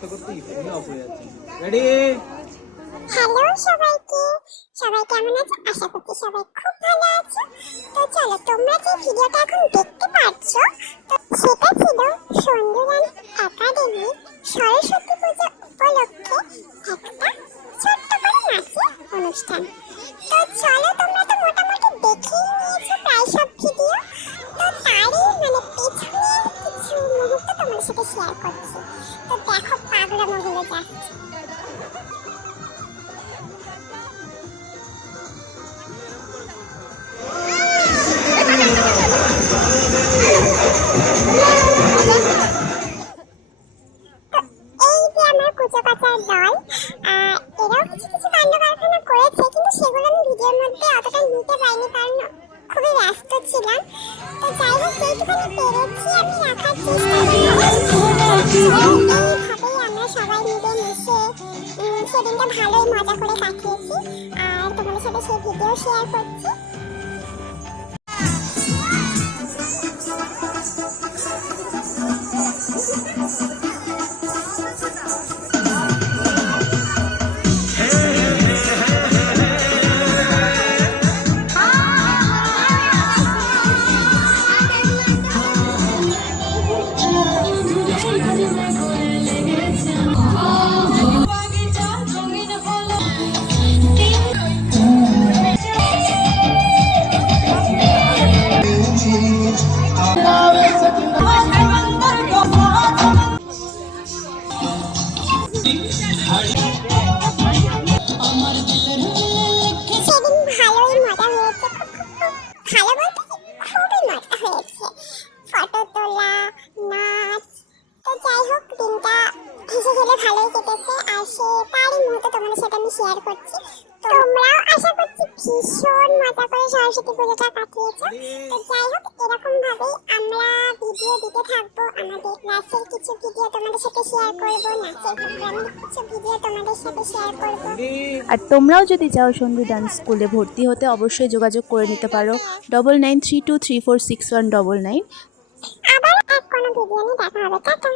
করতে করতে ফোনই অফ হয়ে যাচ্ছে। রেডি? হ্যালো সবাইকে, সবাই কেমন আছো? আশা করছি সবাই খুব ভালো আছো। তো চলো, তোমরা যে ভিডিওটা এখন দেখতে পাচ্ছ, তো সেটা ছিল সন্ধু ডান্স একাডেমি সরস্বতী পূজা উপলক্ষে একটা ছোট্ট করে নাচের অনুষ্ঠান। তো চলো, তোমরা তো মোটামুটি দেখেই নিয়েছো প্রায় সব ভিডিও। তো তারই পেছনের কিছু মুহূর্ত তোমাদের সাথে শেয়ার করছি। তো দেখো পাগলামোগুলো যাচ্ছে। কুচকাচার দল এরাও কিছু কিছু কাণ্ড কারখানা করেছে, কিন্তু সেগুলো আমি ভিডিওর মধ্যে অতটা নিতে পারিনি, কারণ খুবই ব্যস্ত ছিলাম। তো যাই হোক, যেটুখানি পেরেছি আমি রাখার চেষ্টা করেছি। এইভাবেই আমরা সবাই মিলে মিশে সেদিনটা ভালোই মজা করে কাটিয়েছি, আর তোমাদের সাথে সেই ভিডিও শেয়ার করছি। ফটো তোলা, নাচ, তো যাই হোক দিনটা হেসে খেলে ভালোই কেটেছে। আর সে তারই মুহূর্তে তোমাদের সাথে আমি শেয়ার করছি। তোমরাও আশা করছি ভীষণ মজা করে সরস্বতী পুজোটা কাটিয়েছো। তো যাই হোক, এরকম ভাবেই আমরা ভিডিও দিতে থাকবো। আমাদের ক্লাসের কিছু ভিডিও তোমাদের সাথে শেয়ার করবো, নাচের প্রোগ্রামের কিছু ভিডিও তোমাদের সাথে শেয়ার করবো। আর তোমরাও যদি চাও সন্ধু ডান্স স্কুলে ভর্তি হতে, অবশ্যই যোগাযোগ করে নিতে পারো 9932346199। আবার এক কোনো ভিডিও নিয়ে দেখা হবে। টাটা।